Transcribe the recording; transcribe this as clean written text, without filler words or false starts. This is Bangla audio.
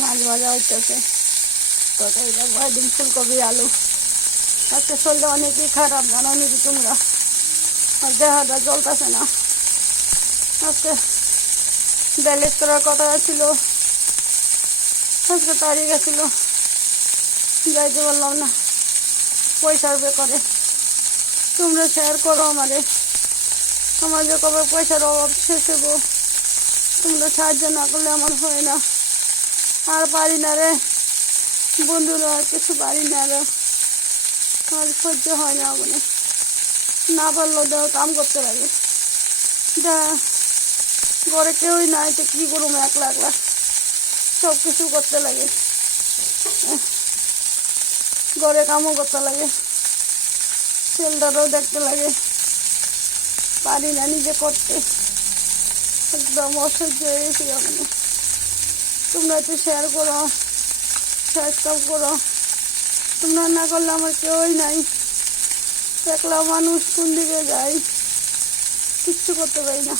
মাছ ভাজা হইতেছে, তরকারি রাখবো একদিন ফুলকপি আলু। আজকে শরীরটা অনেকই খারাপ, জানো নাকি তোমরা? আর দেহাটা চলতেছে না। আজকে ডায়ালিস করার কথা ছিল, আজকে তারিখ ছিল, যাইতে পারলাম না, পয়সার ব্যাপারে। তোমরা শেয়ার করো আমার যে কবে পয়সার অভাব শেষ হবো, তোমরা সাহায্য না করলে আমার হয় না। আর পারি না রে বন্ধুরা, আর কিছু পারি না রে, আর সহ্য হয় না। মানে না পারলেও দেহ কাম করতে লাগে, যা ঘরে কেউই নাই তো কি করবো, একলা একলা সব কিছু করতে লাগে। ঘরে কামও করতে লাগে, ছেলেটারও দেখতে লাগে, পারি না নিজে করতে, একদম অসহ্য হয়ে গেছি। মানে তোমরা একটু শেয়ার করো, সাবস্ক্রাইব করো। তোমরা না করলে আমার কেউই নাই, একলা মানুষ, কোন দিকে যাই কিচ্ছু করতে পারি না।